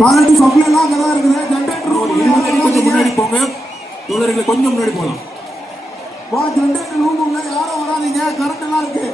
பாராட்டு சப்ளை எல்லாம் அங்கதான் இருக்குது. ஜெனரேட்டர் கொஞ்சம் முன்னாடி போங்க தோழர்களை, கொஞ்சம் முன்னாடி போகலாம். ஜெனரேட்டர் ரூம் உள்ள யாரும் வராதீங்க, கரண்ட் எல்லாம் இருக்கு.